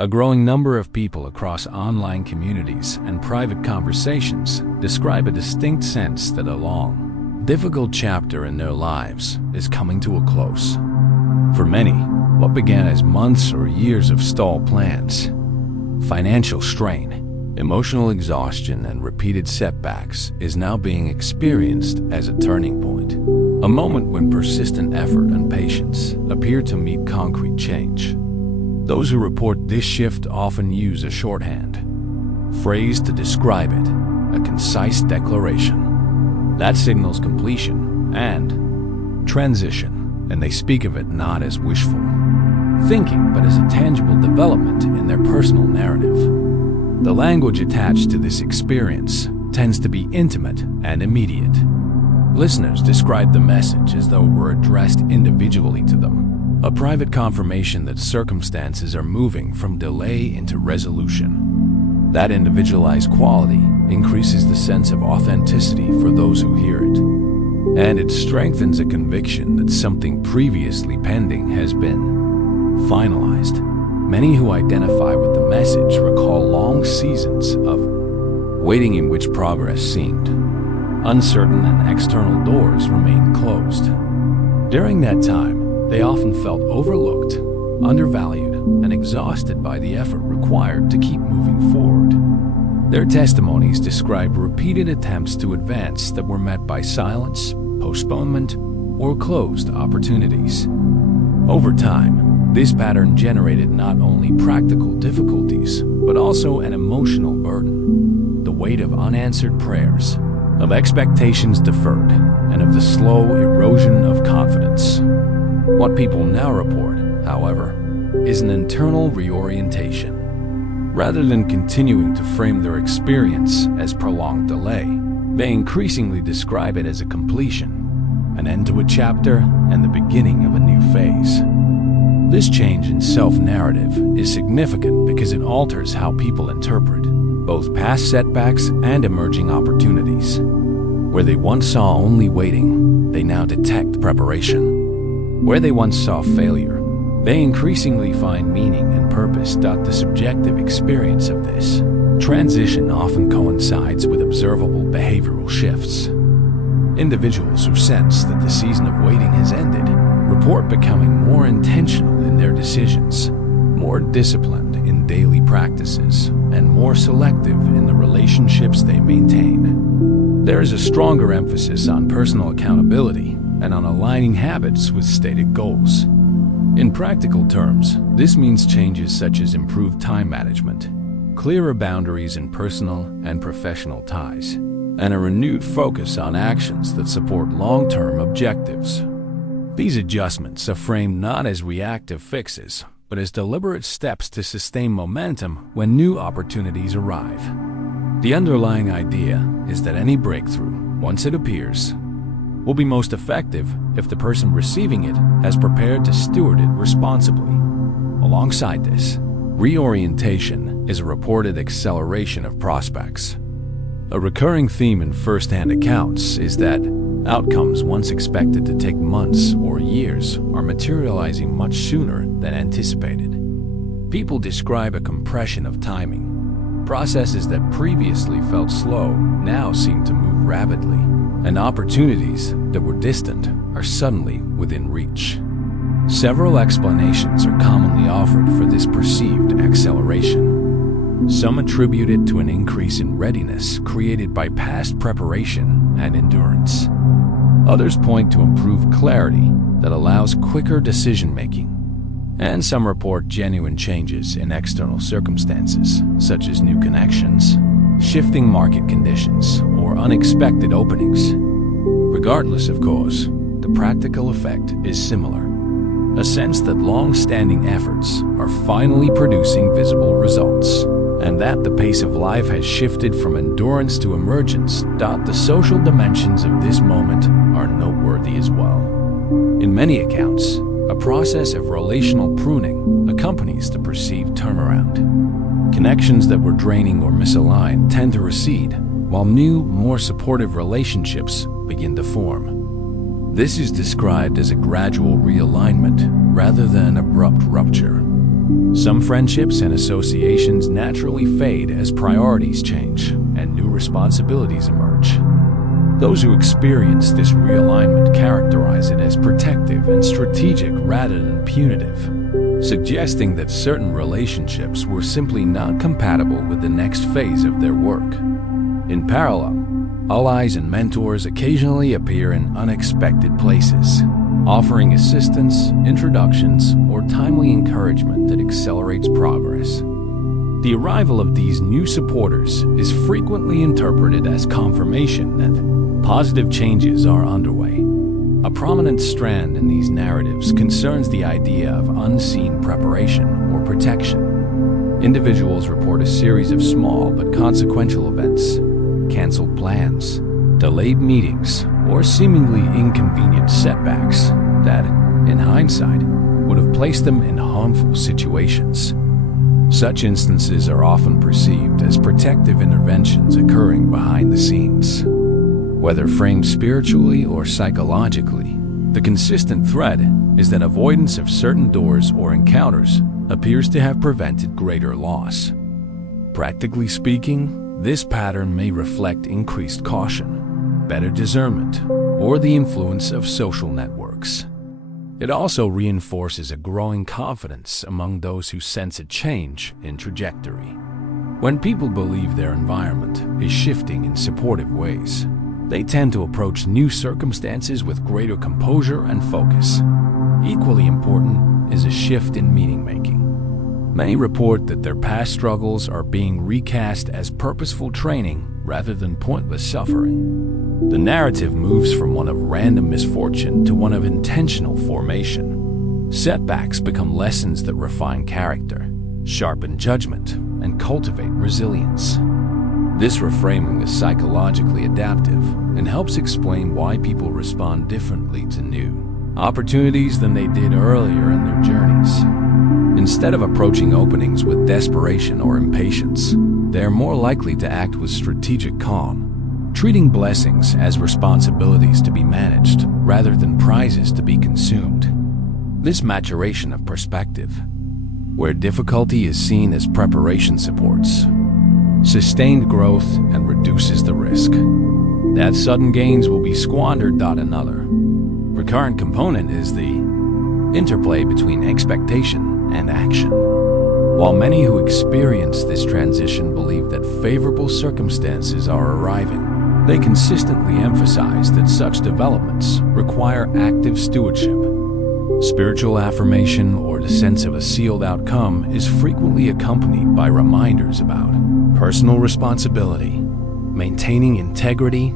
A growing number of people across online communities and private conversations describe a distinct sense that a long, difficult chapter in their lives is coming to a close. For many, what began as months or years of stalled plans, financial strain, emotional exhaustion, and repeated setbacks is now being experienced as a turning point. A moment when persistent effort and patience appear to meet concrete change. Those who report this shift often use a shorthand phrase to describe it, a concise declaration that signals completion and transition, and they speak of it not as wishful thinking, but as a tangible development in their personal narrative. The language attached to this experience tends to be intimate and immediate. Listeners describe the message as though it were addressed individually to them, a private confirmation that circumstances are moving from delay into resolution. That individualized quality increases the sense of authenticity for those who hear it, and it strengthens a conviction that something previously pending has been finalized. Many who identify with the message recall long seasons of waiting in which progress seemed uncertain and external doors remained closed. During that time, they often felt overlooked, undervalued, and exhausted by the effort required to keep moving forward. Their testimonies describe repeated attempts to advance that were met by silence, postponement, or closed opportunities. Over time, this pattern generated not only practical difficulties, but also an emotional burden, the weight of unanswered prayers, of expectations deferred, and of the slow erosion of confidence. What people now report, however, is an internal reorientation. Rather than continuing to frame their experience as prolonged delay, they increasingly describe it as a completion, an end to a chapter, and the beginning of a new phase. This change in self-narrative is significant because it alters how people interpret both past setbacks and emerging opportunities. Where they once saw only waiting, they now detect preparation. Where they once saw failure, they increasingly find meaning and purpose. The subjective experience of this transition often coincides with observable behavioral shifts. Individuals who sense that the season of waiting has ended report becoming more intentional in their decisions, more disciplined in daily practices, and more selective in the relationships they maintain. There is a stronger emphasis on personal accountability and on aligning habits with stated goals. In practical terms, this means changes such as improved time management, clearer boundaries in personal and professional ties, and a renewed focus on actions that support long-term objectives. These adjustments are framed not as reactive fixes, but as deliberate steps to sustain momentum when new opportunities arrive. The underlying idea is that any breakthrough, once it appears, will be most effective if the person receiving it has prepared to steward it responsibly. Alongside this, reorientation is a reported acceleration of prospects. A recurring theme in first-hand accounts is that outcomes once expected to take months or years are materializing much sooner than anticipated. People describe a compression of timing. Processes that previously felt slow now seem to move rapidly, and opportunities that were distant are suddenly within reach. Several explanations are commonly offered for this perceived acceleration. Some attribute it to an increase in readiness created by past preparation and endurance. Others point to improved clarity that allows quicker decision-making. And some report genuine changes in external circumstances, such as new connections, shifting market conditions, or unexpected openings. Regardless, of course, the practical effect is similar. A sense that long-standing efforts are finally producing visible results, and that the pace of life has shifted from endurance to emergence. The social dimensions of this moment are noteworthy as well. In many accounts, a process of relational pruning accompanies the perceived turnaround. Connections that were draining or misaligned tend to recede, while new, more supportive relationships begin to form. This is described as a gradual realignment rather than an abrupt rupture. Some friendships and associations naturally fade as priorities change and new responsibilities emerge. Those who experience this realignment characterize it as protective and strategic rather than punitive, suggesting that certain relationships were simply not compatible with the next phase of their work. In parallel, allies and mentors occasionally appear in unexpected places, offering assistance, introductions, or timely encouragement that accelerates progress. The arrival of these new supporters is frequently interpreted as confirmation that positive changes are underway. A prominent strand in these narratives concerns the idea of unseen preparation or protection. Individuals report a series of small but consequential events, canceled plans, delayed meetings, or seemingly inconvenient setbacks that, in hindsight, would have placed them in harmful situations. Such instances are often perceived as protective interventions occurring behind the scenes. Whether framed spiritually or psychologically, the consistent thread is that avoidance of certain doors or encounters appears to have prevented greater loss. Practically speaking, this pattern may reflect increased caution, better discernment, or the influence of social networks. It also reinforces a growing confidence among those who sense a change in trajectory. When people believe their environment is shifting in supportive ways, they tend to approach new circumstances with greater composure and focus. Equally important is a shift in meaning-making. Many report that their past struggles are being recast as purposeful training rather than pointless suffering. The narrative moves from one of random misfortune to one of intentional formation. Setbacks become lessons that refine character, sharpen judgment, and cultivate resilience. This reframing is psychologically adaptive and helps explain why people respond differently to new opportunities than they did earlier in their journeys. Instead of approaching openings with desperation or impatience, they are more likely to act with strategic calm, treating blessings as responsibilities to be managed rather than prizes to be consumed. This maturation of perspective, where difficulty is seen as preparation, supports sustained growth and reduces the risk that sudden gains will be squandered. Another recurrent component is the interplay between expectation and action. While many who experience this transition believe that favorable circumstances are arriving, they consistently emphasize that such developments require active stewardship. Spiritual affirmation or the sense of a sealed outcome is frequently accompanied by reminders about personal responsibility, maintaining integrity,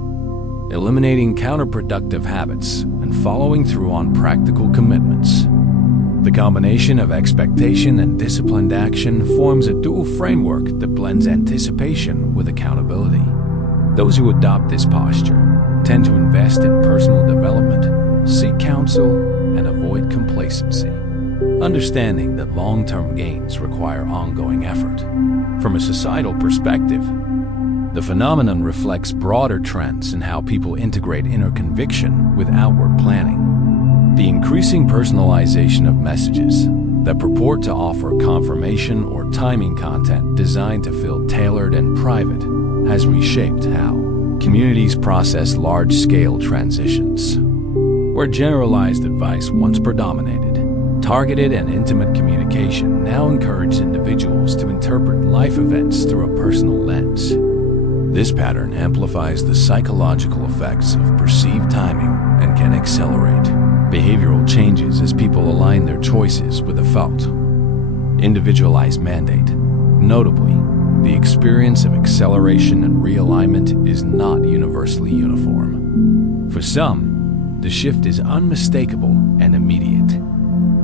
eliminating counterproductive habits, and following through on practical commitments. The combination of expectation and disciplined action forms a dual framework that blends anticipation with accountability. Those who adopt this posture tend to invest in personal development, seek counsel, and avoid complacency, understanding that long-term gains require ongoing effort. From a societal perspective, the phenomenon reflects broader trends in how people integrate inner conviction with outward planning. The increasing personalization of messages that purport to offer confirmation or timing content designed to feel tailored and private has reshaped how communities process large-scale transitions. Where generalized advice once predominated, targeted and intimate communication now encourages individuals to interpret life events through a personal lens. This pattern amplifies the psychological effects of perceived timing and can accelerate behavioral changes as people align their choices with a felt, individualized mandate. Notably, the experience of acceleration and realignment is not universally uniform. For some, the shift is unmistakable and immediate.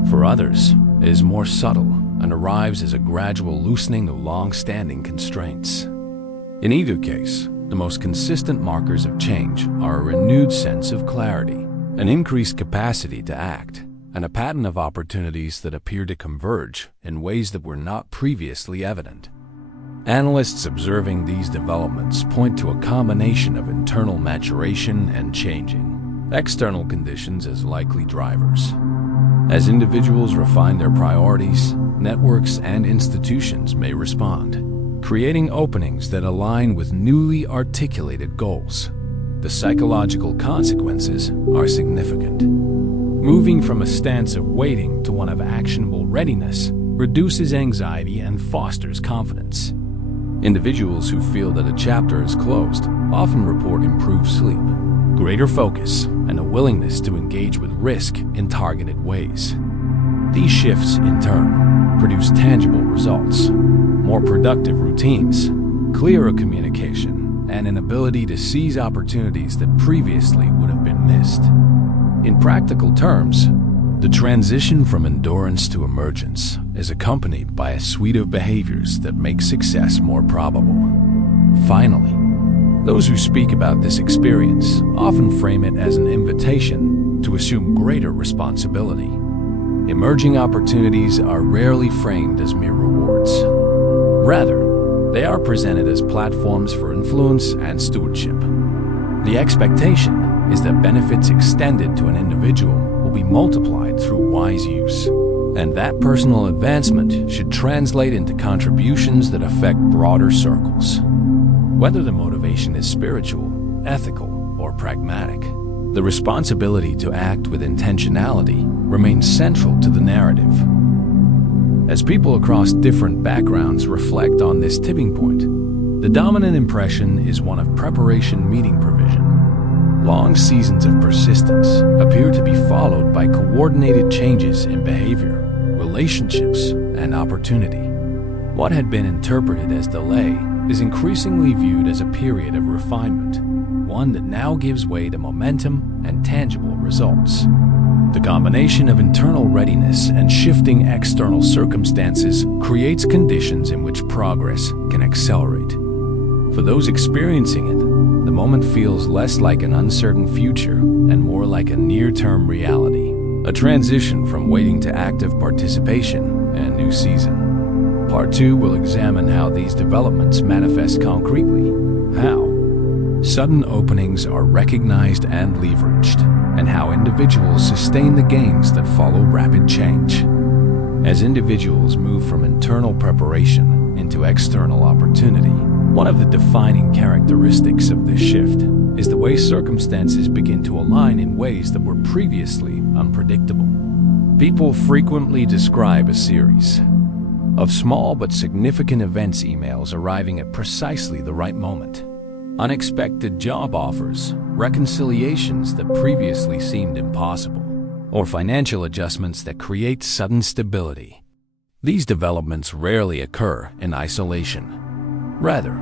For others, it is more subtle and arrives as a gradual loosening of long-standing constraints. In either case, the most consistent markers of change are a renewed sense of clarity, an increased capacity to act, and a pattern of opportunities that appear to converge in ways that were not previously evident. Analysts observing these developments point to a combination of internal maturation and changing external conditions as likely drivers. As individuals refine their priorities, networks and institutions may respond, creating openings that align with newly articulated goals. The psychological consequences are significant. Moving from a stance of waiting to one of actionable readiness reduces anxiety and fosters confidence. Individuals who feel that a chapter is closed often report improved sleep, greater focus, and a willingness to engage with risk in targeted ways. These shifts, in turn, produce tangible results, more productive routines, clearer communication, and an ability to seize opportunities that previously would have been missed. In practical terms, the transition from endurance to emergence is accompanied by a suite of behaviors that make success more probable. Finally, those who speak about this experience often frame it as an invitation to assume greater responsibility. Emerging opportunities are rarely framed as mere rewards. Rather, they are presented as platforms for influence and stewardship. The expectation is that benefits extended to an individual will be multiplied through wise use, and that personal advancement should translate into contributions that affect broader circles. Whether the motivation is spiritual, ethical, or pragmatic, the responsibility to act with intentionality remains central to the narrative. As people across different backgrounds reflect on this tipping point, the dominant impression is one of preparation meeting provision. Long seasons of persistence appear to be followed by coordinated changes in behavior, relationships, and opportunity. What had been interpreted as delay is increasingly viewed as a period of refinement, one that now gives way to momentum and tangible results. The combination of internal readiness and shifting external circumstances creates conditions in which progress can accelerate. For those experiencing it, the moment feels less like an uncertain future and more like a near-term reality, a transition from waiting to active participation in a new season. Part 2 will examine how these developments manifest concretely, how sudden openings are recognized and leveraged, and how individuals sustain the gains that follow rapid change. As individuals move from internal preparation into external opportunity, one of the defining characteristics of this shift is the way circumstances begin to align in ways that were previously unpredictable. People frequently describe a series of small but significant events emails arriving at precisely the right moment. Unexpected job offers, reconciliations that previously seemed impossible, or financial adjustments that create sudden stability. These developments rarely occur in isolation. Rather,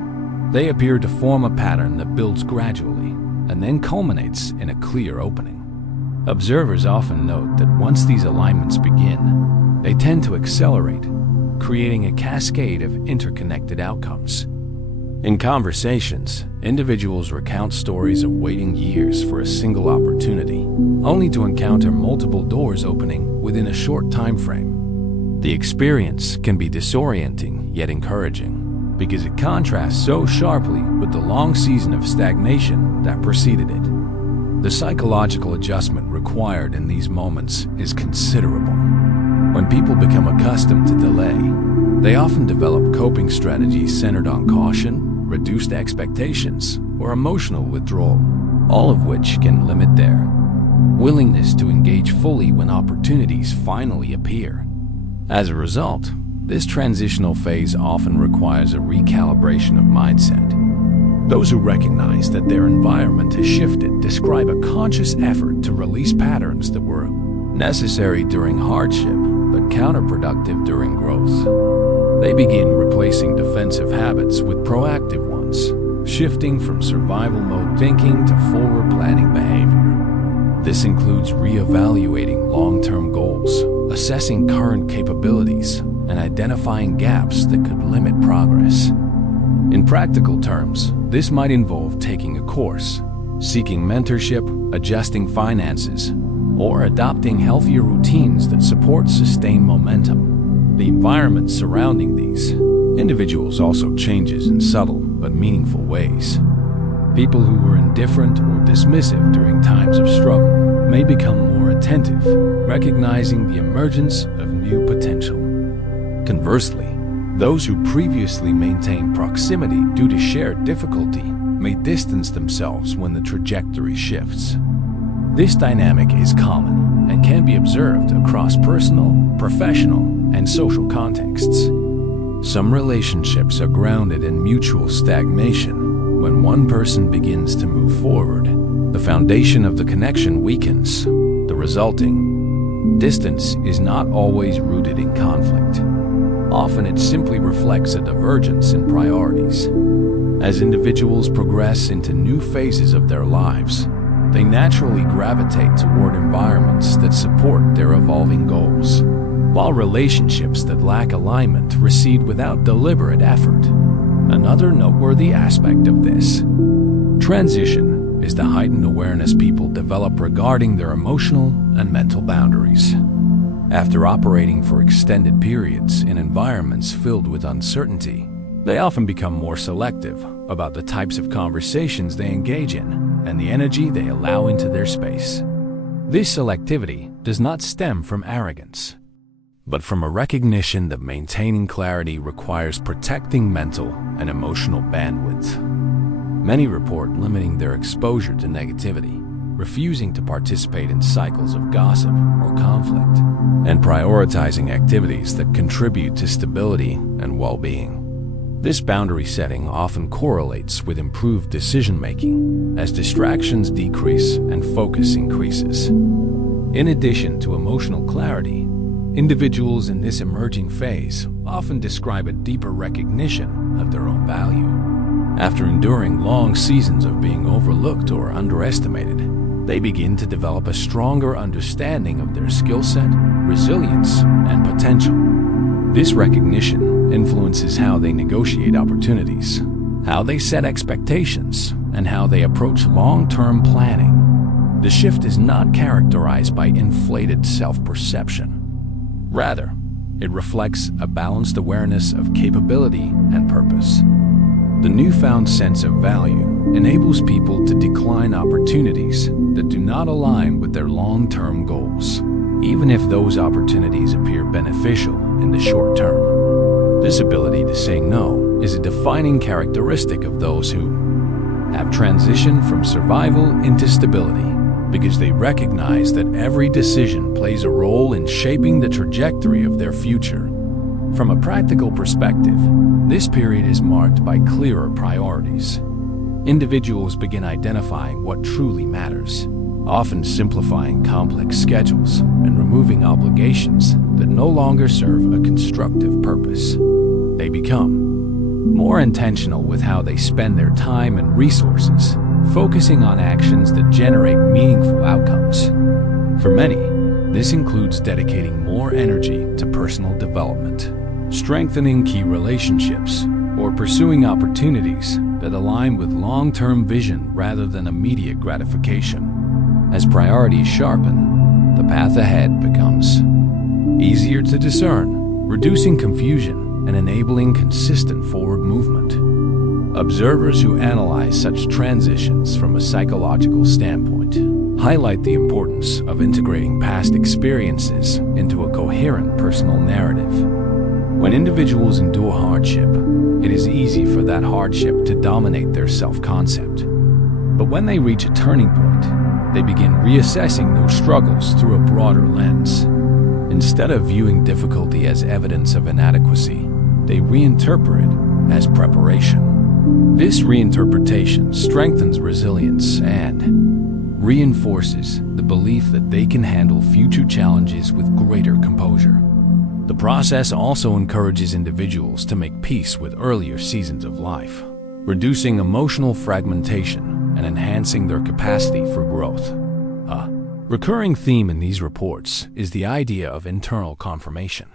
they appear to form a pattern that builds gradually and then culminates in a clear opening. Observers often note that once these alignments begin, they tend to accelerate, creating a cascade of interconnected outcomes. In conversations, individuals recount stories of waiting years for a single opportunity, only to encounter multiple doors opening within a short time frame. The experience can be disorienting yet encouraging, because it contrasts so sharply with the long season of stagnation that preceded it. The psychological adjustment required in these moments is considerable. When people become accustomed to delay, they often develop coping strategies centered on caution, reduced expectations, or emotional withdrawal, all of which can limit their willingness to engage fully when opportunities finally appear. As a result, this transitional phase often requires a recalibration of mindset. Those who recognize that their environment has shifted describe a conscious effort to release patterns that were necessary during hardship but counterproductive during growth. They begin replacing defensive habits with proactive ones, shifting from survival mode thinking to forward planning behavior. This includes reevaluating long-term goals, assessing current capabilities, and identifying gaps that could limit progress. In practical terms, this might involve taking a course, seeking mentorship, adjusting finances, or adopting healthier routines that support sustained momentum. The environment surrounding these individuals also changes in subtle but meaningful ways. People who were indifferent or dismissive during times of struggle may become more attentive, recognizing the emergence of new potential. Conversely, those who previously maintained proximity due to shared difficulty may distance themselves when the trajectory shifts. This dynamic is common and can be observed across personal, professional, and social contexts. Some relationships are grounded in mutual stagnation. When one person begins to move forward, the foundation of the connection weakens. The resulting distance is not always rooted in conflict. Often it simply reflects a divergence in priorities. As individuals progress into new phases of their lives, they naturally gravitate toward environments that support their evolving goals, while relationships that lack alignment recede without deliberate effort. Another noteworthy aspect of this transition is the heightened awareness people develop regarding their emotional and mental boundaries. After operating for extended periods in environments filled with uncertainty, they often become more selective about the types of conversations they engage in and the energy they allow into their space. This selectivity does not stem from arrogance, but from a recognition that maintaining clarity requires protecting mental and emotional bandwidth. Many report limiting their exposure to negativity, refusing to participate in cycles of gossip or conflict, and prioritizing activities that contribute to stability and well-being. This boundary setting often correlates with improved decision-making as distractions decrease and focus increases. In addition to emotional clarity, individuals in this emerging phase often describe a deeper recognition of their own value. After enduring long seasons of being overlooked or underestimated, they begin to develop a stronger understanding of their skill set, resilience, and potential. This recognition influences how they negotiate opportunities, how they set expectations, and how they approach long-term planning. The shift is not characterized by inflated self-perception. Rather, it reflects a balanced awareness of capability and purpose. The newfound sense of value enables people to decline opportunities that do not align with their long-term goals, even if those opportunities appear beneficial in the short term. This ability to say no is a defining characteristic of those who have transitioned from survival into stability, because they recognize that every decision plays a role in shaping the trajectory of their future. From a practical perspective, this period is marked by clearer priorities. Individuals begin identifying what truly matters, often simplifying complex schedules and removing obligations that no longer serve a constructive purpose. They become more intentional with how they spend their time and resources, focusing on actions that generate meaningful outcomes. For many, this includes dedicating more energy to personal development, strengthening key relationships, or pursuing opportunities that align with long-term vision rather than immediate gratification. As priorities sharpen, the path ahead becomes easier to discern, reducing confusion and enabling consistent forward movement. Observers who analyze such transitions from a psychological standpoint highlight the importance of integrating past experiences into a coherent personal narrative. When individuals endure hardship, it is easy for that hardship to dominate their self-concept. But when they reach a turning point, they begin reassessing those struggles through a broader lens. Instead of viewing difficulty as evidence of inadequacy, they reinterpret it as preparation. This reinterpretation strengthens resilience and reinforces the belief that they can handle future challenges with greater composure. The process also encourages individuals to make peace with earlier seasons of life, reducing emotional fragmentation and enhancing their capacity for growth. A recurring theme in these reports is the idea of internal confirmation.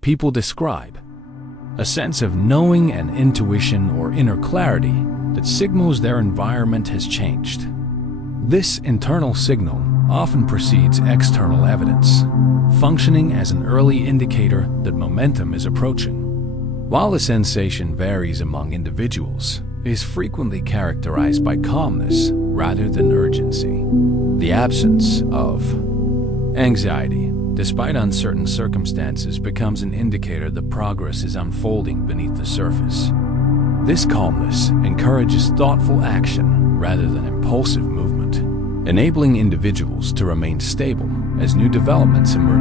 People describe a sense of knowing and intuition or inner clarity that signals their environment has changed. This internal signal often precedes external evidence, functioning as an early indicator that momentum is approaching. While the sensation varies among individuals, it is frequently characterized by calmness rather than urgency. The absence of anxiety, despite uncertain circumstances, becomes an indicator that progress is unfolding beneath the surface. This calmness encourages thoughtful action rather than impulsive movement, enabling individuals to remain stable as new developments emerge.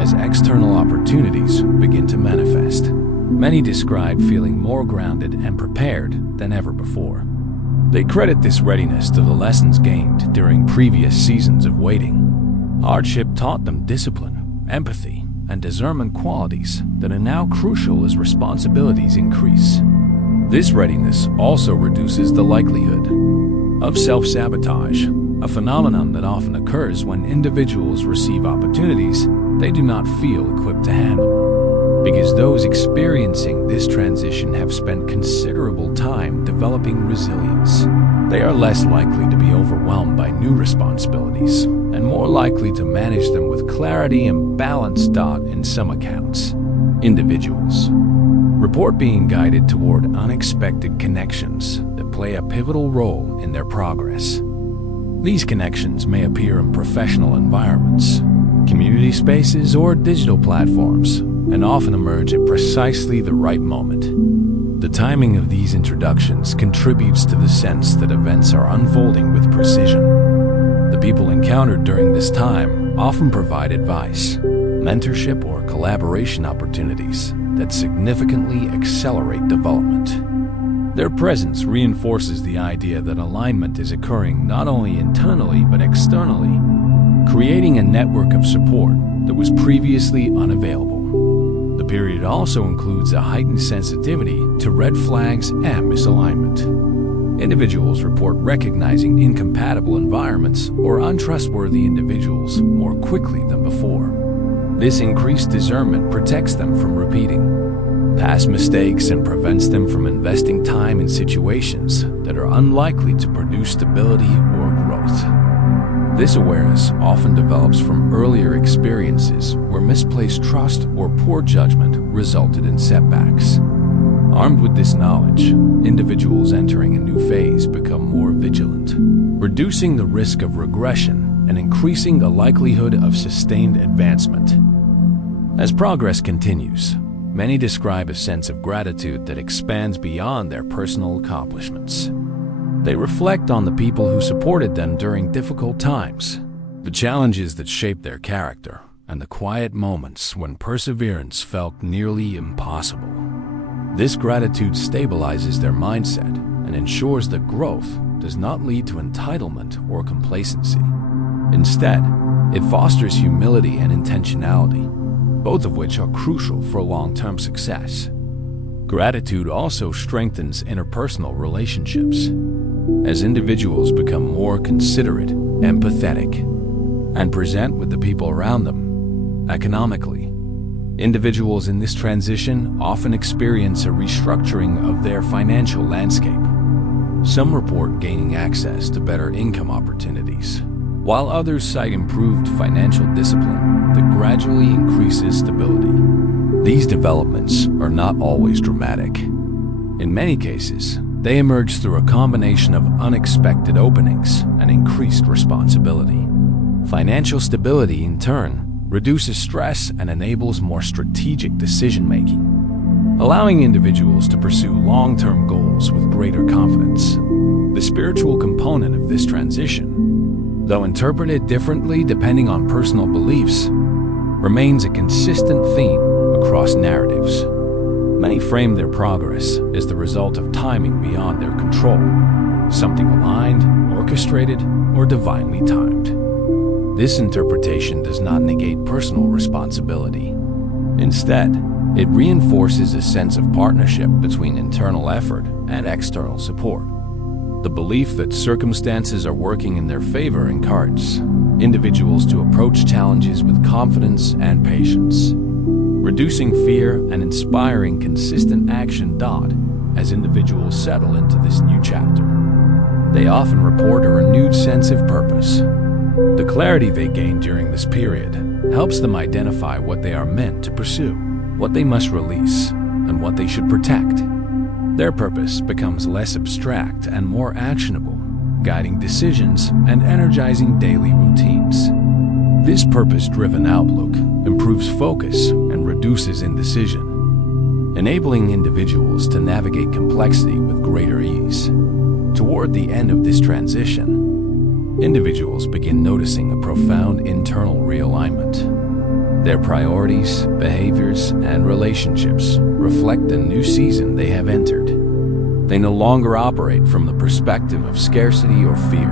As external opportunities begin to manifest, many describe feeling more grounded and prepared than ever before. They credit this readiness to the lessons gained during previous seasons of waiting. Hardship taught them discipline, empathy, and discernment, qualities that are now crucial as responsibilities increase. This readiness also reduces the likelihood of self-sabotage, a phenomenon that often occurs when individuals receive opportunities they do not feel equipped to handle. Because those experiencing this transition have spent considerable time developing resilience, they are less likely to be overwhelmed by new responsibilities and more likely to manage them with clarity and balance. In some accounts, individuals report being guided toward unexpected connections that play a pivotal role in their progress. These connections may appear in professional environments, community spaces, or digital platforms, and often emerge at precisely the right moment. The timing of these introductions contributes to the sense that events are unfolding with precision. The people encountered during this time often provide advice, mentorship, or collaboration opportunities that significantly accelerate development. Their presence reinforces the idea that alignment is occurring not only internally but externally, creating a network of support that was previously unavailable. The period also includes a heightened sensitivity to red flags and misalignment. Individuals report recognizing incompatible environments or untrustworthy individuals more quickly than before. This increased discernment protects them from repeating past mistakes and prevents them from investing time in situations that are unlikely to produce stability or growth. This awareness often develops from earlier experiences where misplaced trust or poor judgment resulted in setbacks. Armed with this knowledge, individuals entering a new phase become more vigilant, reducing the risk of regression and increasing the likelihood of sustained advancement. As progress continues, many describe a sense of gratitude that expands beyond their personal accomplishments. They reflect on the people who supported them during difficult times, the challenges that shaped their character, and the quiet moments when perseverance felt nearly impossible. This gratitude stabilizes their mindset and ensures that growth does not lead to entitlement or complacency. Instead, it fosters humility and intentionality, both of which are crucial for long-term success. Gratitude also strengthens interpersonal relationships. As individuals become more considerate, empathetic, and present with the people around them, economically, individuals in this transition often experience a restructuring of their financial landscape. Some report gaining access to better income opportunities, while others cite improved financial discipline that gradually increases stability. These developments are not always dramatic. In many cases, they emerge through a combination of unexpected openings and increased responsibility. Financial stability, in turn, reduces stress and enables more strategic decision-making, allowing individuals to pursue long-term goals with greater confidence. The spiritual component of this transition, though interpreted differently depending on personal beliefs, remains a consistent theme across narratives. Many frame their progress as the result of timing beyond their control, something aligned, orchestrated, or divinely timed. This interpretation does not negate personal responsibility. Instead, it reinforces a sense of partnership between internal effort and external support. The belief that circumstances are working in their favor encourages individuals to approach challenges with confidence and patience, reducing fear and inspiring consistent action. As individuals settle into this new chapter, they often report a renewed sense of purpose. The clarity they gain during this period helps them identify what they are meant to pursue, what they must release, and what they should protect. Their purpose becomes less abstract and more actionable, guiding decisions and energizing daily routines. This purpose-driven outlook improves focus and reduces indecision, enabling individuals to navigate complexity with greater ease. Toward the end of this transition, individuals begin noticing a profound internal realignment. Their priorities, behaviors, and relationships reflect the new season they have entered. They no longer operate from the perspective of scarcity or fear.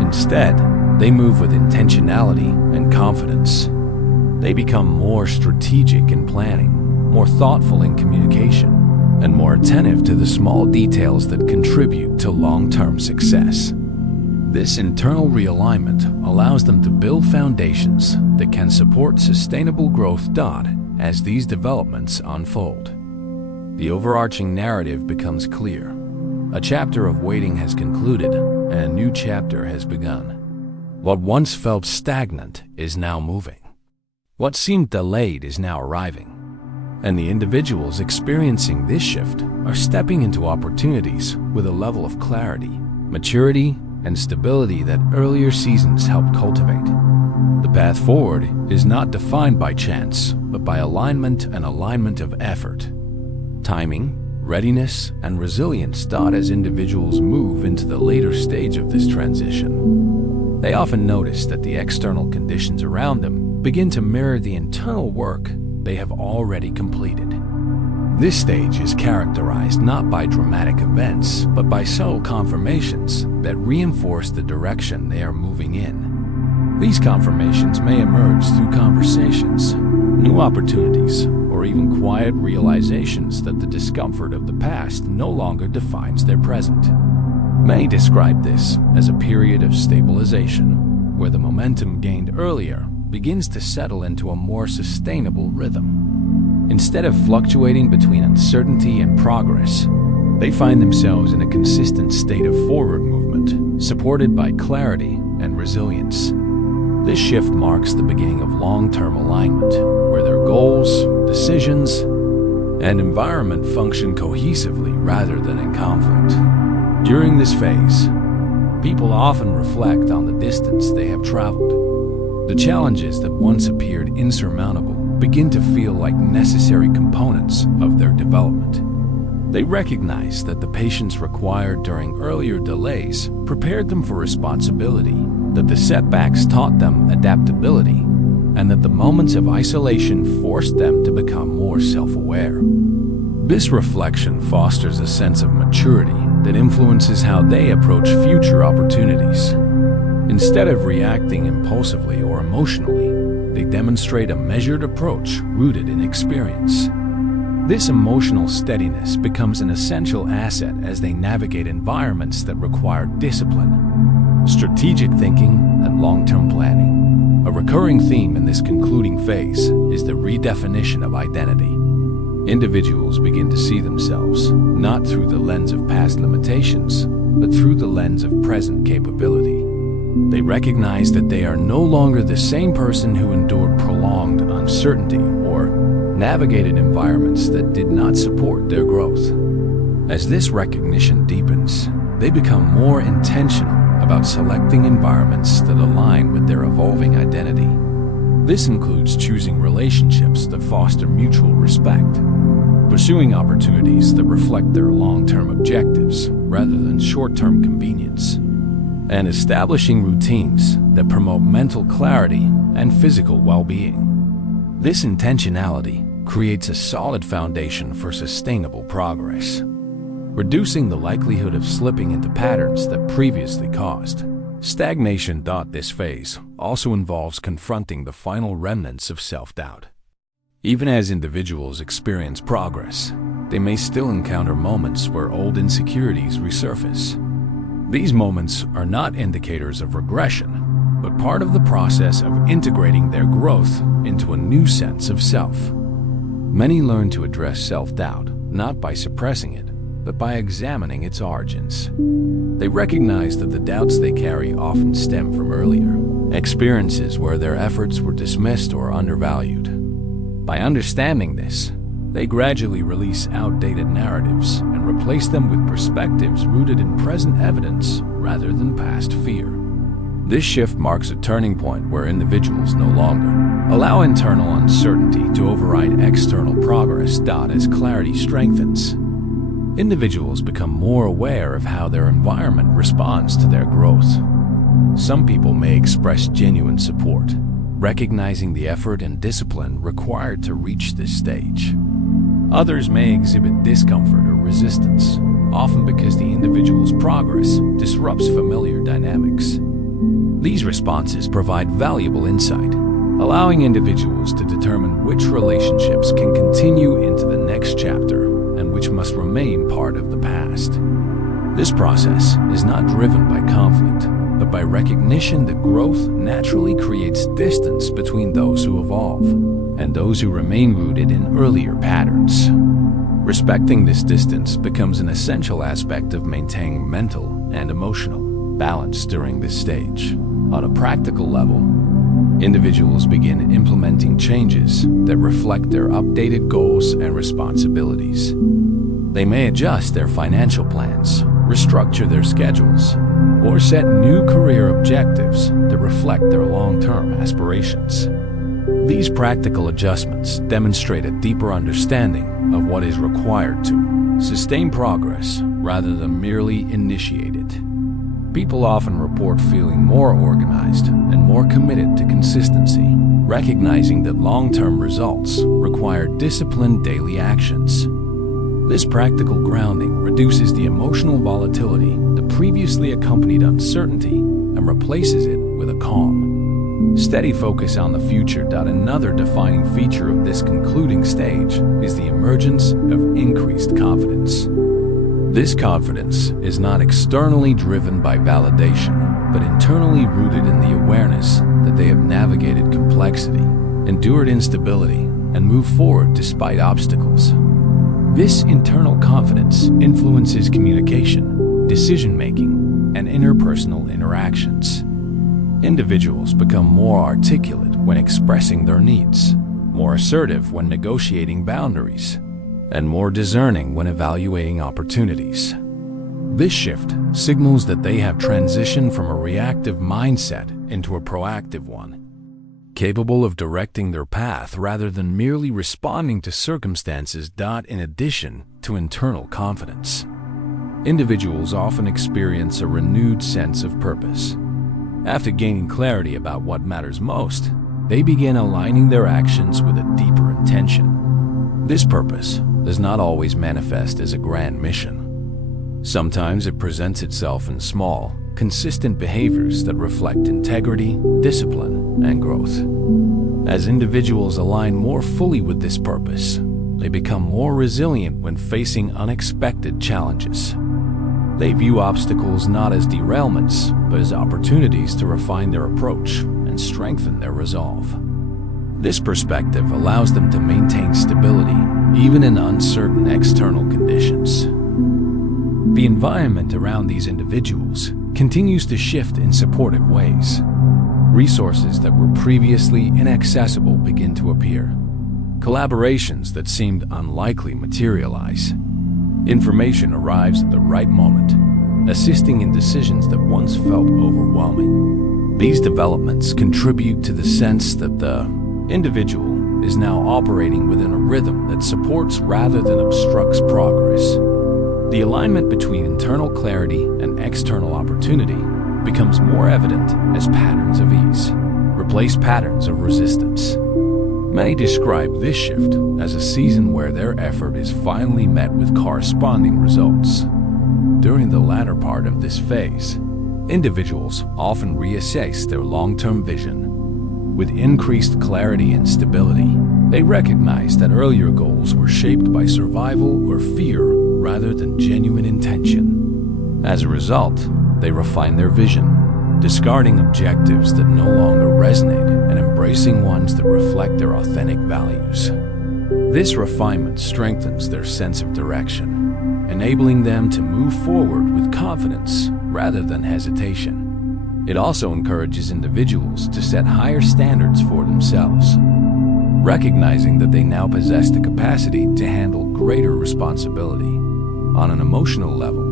Instead, they move with intentionality and confidence. They become more strategic in planning, more thoughtful in communication, and more attentive to the small details that contribute to long-term success. This internal realignment allows them to build foundations that can support sustainable growth. As these developments unfold, the overarching narrative becomes clear. A chapter of waiting has concluded, and a new chapter has begun. What once felt stagnant is now moving. What seemed delayed is now arriving. And the individuals experiencing this shift are stepping into opportunities with a level of clarity, maturity, and stability that earlier seasons helped cultivate. The path forward is not defined by chance, but by alignment of effort. Timing, readiness, and resilience as individuals move into the later stage of this transition. They often notice that the external conditions around them begin to mirror the internal work they have already completed. This stage is characterized not by dramatic events, but by subtle confirmations that reinforce the direction they are moving in. These confirmations may emerge through conversations, new opportunities, or even quiet realizations that the discomfort of the past no longer defines their present. Many describe this as a period of stabilization, where the momentum gained earlier begins to settle into a more sustainable rhythm. Instead of fluctuating between uncertainty and progress, they find themselves in a consistent state of forward movement, supported by clarity and resilience. This shift marks the beginning of long-term alignment, where their goals, decisions, and environment function cohesively rather than in conflict. During this phase, people often reflect on the distance they have traveled. The challenges that once appeared insurmountable begin to feel like necessary components of their development. They recognize that the patience required during earlier delays prepared them for responsibility, that the setbacks taught them adaptability, and that the moments of isolation forced them to become more self-aware. This reflection fosters a sense of maturity that influences how they approach future opportunities. Instead of reacting impulsively or emotionally, they demonstrate a measured approach rooted in experience. This emotional steadiness becomes an essential asset as they navigate environments that require discipline, strategic thinking, and long-term planning. A recurring theme in this concluding phase is the redefinition of identity. Individuals begin to see themselves not through the lens of past limitations, but through the lens of present capability. They recognize that they are no longer the same person who endured prolonged uncertainty or navigated environments that did not support their growth. As this recognition deepens, they become more intentional about selecting environments that align with their evolving identity. This includes choosing relationships that foster mutual respect, pursuing opportunities that reflect their long-term objectives rather than short-term convenience, and establishing routines that promote mental clarity and physical well-being. This intentionality creates a solid foundation for sustainable progress, reducing the likelihood of slipping into patterns that previously caused stagnation. This phase also involves confronting the final remnants of self-doubt. Even as individuals experience progress, they may still encounter moments where old insecurities resurface. These moments are not indicators of regression, but part of the process of integrating their growth into a new sense of self. Many learn to address self-doubt not by suppressing it, but by examining its origins. They recognize that the doubts they carry often stem from earlier experiences where their efforts were dismissed or undervalued. By understanding this, they gradually release outdated narratives and replace them with perspectives rooted in present evidence rather than past fear. This shift marks a turning point where individuals no longer allow internal uncertainty to override external progress. As clarity strengthens, individuals become more aware of how their environment responds to their growth. Some people may express genuine support, recognizing the effort and discipline required to reach this stage. Others may exhibit discomfort or resistance, often because the individual's progress disrupts familiar dynamics. These responses provide valuable insight, allowing individuals to determine which relationships can continue into the next chapter and which must remain part of the past. This process is not driven by conflict, but by recognition that growth naturally creates distance between those who evolve and those who remain rooted in earlier patterns. Respecting this distance becomes an essential aspect of maintaining mental and emotional balance during this stage. On a practical level, individuals begin implementing changes that reflect their updated goals and responsibilities. They may adjust their financial plans, restructure their schedules, or set new career objectives that reflect their long-term aspirations. These practical adjustments demonstrate a deeper understanding of what is required to sustain progress rather than merely initiate it. People often report feeling more organized and more committed to consistency, recognizing that long-term results require disciplined daily actions. This practical grounding reduces the emotional volatility that previously accompanied uncertainty and replaces it with a calm, steady focus on the future. Another defining feature of this concluding stage is the emergence of increased confidence. This confidence is not externally driven by validation, but internally rooted in the awareness that they have navigated complexity, endured instability, and moved forward despite obstacles. This internal confidence influences communication, decision-making, and interpersonal interactions. Individuals become more articulate when expressing their needs, more assertive when negotiating boundaries, and more discerning when evaluating opportunities. This shift signals that they have transitioned from a reactive mindset into a proactive one, capable of directing their path rather than merely responding to circumstances. In addition to internal confidence, individuals often experience a renewed sense of purpose. After gaining clarity about what matters most, they begin aligning their actions with a deeper intention. This purpose does not always manifest as a grand mission. Sometimes it presents itself in small, consistent behaviors that reflect integrity, discipline, and growth. As individuals align more fully with this purpose, they become more resilient when facing unexpected challenges. They view obstacles not as derailments, but as opportunities to refine their approach and strengthen their resolve. This perspective allows them to maintain stability even in uncertain external conditions. The environment around these individuals continues to shift in supportive ways. Resources that were previously inaccessible begin to appear. Collaborations that seemed unlikely materialize. Information arrives at the right moment, assisting in decisions that once felt overwhelming. These developments contribute to the sense that the individual is now operating within a rhythm that supports rather than obstructs progress. The alignment between internal clarity and external opportunity becomes more evident as patterns of ease replace patterns of resistance. Many describe this shift as a season where their effort is finally met with corresponding results. During the latter part of this phase, individuals often reassess their long-term vision. With increased clarity and stability, they recognize that earlier goals were shaped by survival or fear rather than genuine intention. As a result, they refine their vision, discarding objectives that no longer resonate and embracing ones that reflect their authentic values. This refinement strengthens their sense of direction, enabling them to move forward with confidence rather than hesitation. It also encourages individuals to set higher standards for themselves, recognizing that they now possess the capacity to handle greater responsibility. On an emotional level,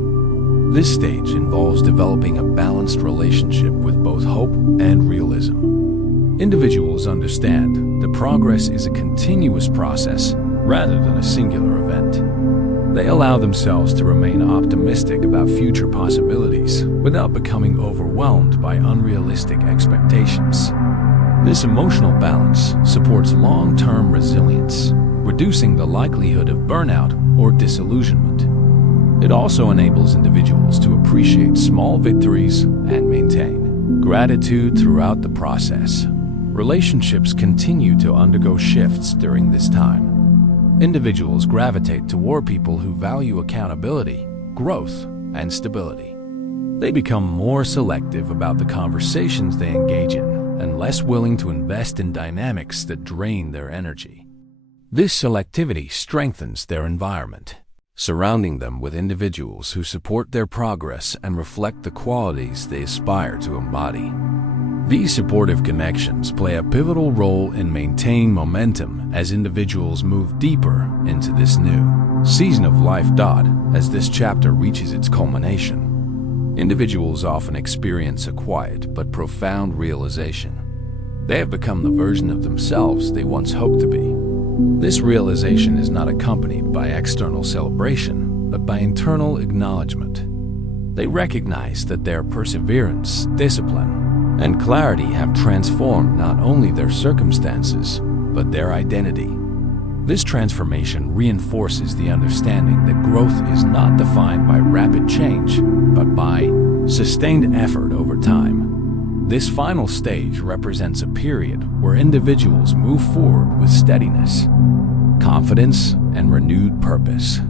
This stage involves developing a balanced relationship with both hope and realism. Individuals understand that progress is a continuous process rather than a singular event. They allow themselves to remain optimistic about future possibilities without becoming overwhelmed by unrealistic expectations. This emotional balance supports long-term resilience, reducing the likelihood of burnout or disillusionment. It also enables individuals to appreciate small victories and maintain gratitude throughout the process. Relationships continue to undergo shifts during this time. Individuals gravitate toward people who value accountability, growth, and stability. They become more selective about the conversations they engage in and less willing to invest in dynamics that drain their energy. This selectivity strengthens their environment, surrounding them with individuals who support their progress and reflect the qualities they aspire to embody. These supportive connections play a pivotal role in maintaining momentum as individuals move deeper into this new season of life. As this chapter reaches its culmination, individuals often experience a quiet but profound realization. They have become the version of themselves they once hoped to be. This realization is not accompanied by external celebration, but by internal acknowledgement. They recognize that their perseverance, discipline, and clarity have transformed not only their circumstances, but their identity. This transformation reinforces the understanding that growth is not defined by rapid change, but by sustained effort over time. This final stage represents a period where individuals move forward with steadiness, confidence, and renewed purpose.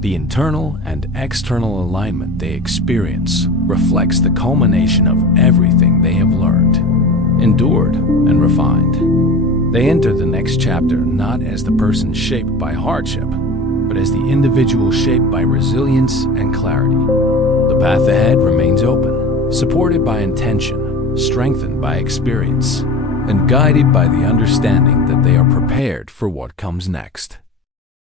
The internal and external alignment they experience reflects the culmination of everything they have learned, endured, and refined. They enter the next chapter not as the person shaped by hardship, but as the individual shaped by resilience and clarity. The path ahead remains open, supported by intention, strengthened by experience, and guided by the understanding that they are prepared for what comes next.